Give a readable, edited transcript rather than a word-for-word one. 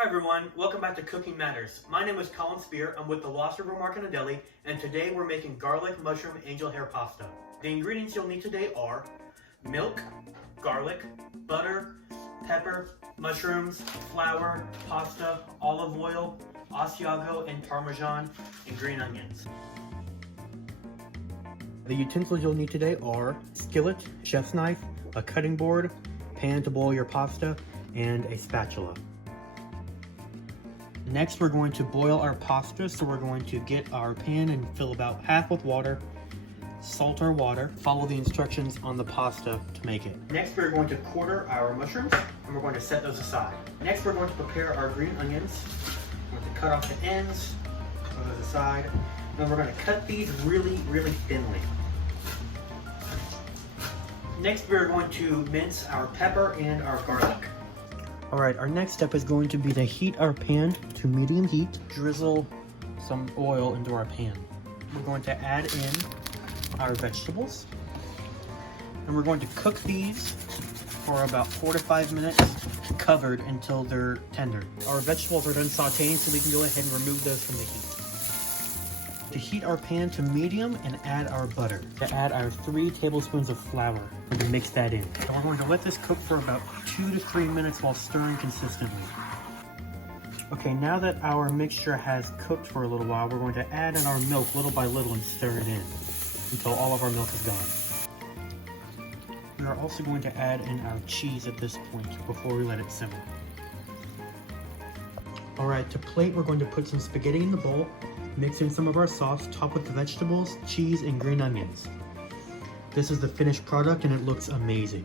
Hi everyone, welcome back to Cooking Matters. My name is Collin Spear. I'm with the Lost River Market and Deli, and today we're making garlic mushroom angel hair pasta. The ingredients you'll need today are milk, garlic, butter, pepper, mushrooms, flour, pasta, olive oil, Asiago and Parmesan, and green onions. The utensils you'll need today are skillet, chef's knife, a cutting board, pan to boil your pasta, and a spatula. Next, we're going to boil our pasta, so we're going to get our pan and fill about half with water, salt our water, follow the instructions on the pasta to make it. Next, we're going to quarter our mushrooms, and we're going to set those aside. Next, we're going to prepare our green onions. We're going to cut off the ends, put those aside, and then we're going to cut these really thinly. Next, we're going to mince our pepper and our garlic. Alright, our next step is going to be to heat our pan to medium heat. Drizzle some oil into our pan. We're going to add in our vegetables. And we're going to cook these for about 4 to 5 minutes, covered until they're tender. Our vegetables are done sauteing, so we can go ahead and remove those from the heat. To heat our pan to medium and add our butter. To add our 3 tablespoons of flour and to mix that in. And we're going to let this cook for about 2 to 3 minutes while stirring consistently. Okay, now that our mixture has cooked for a little while, we're going to add in our milk little by little and stir it in until all of our milk is gone. We are also going to add in our cheese at this point before we let it simmer. Alright, to plate, we're going to put some spaghetti in the bowl, mix in some of our sauce, top with the vegetables, cheese, and green onions. This is the finished product and it looks amazing.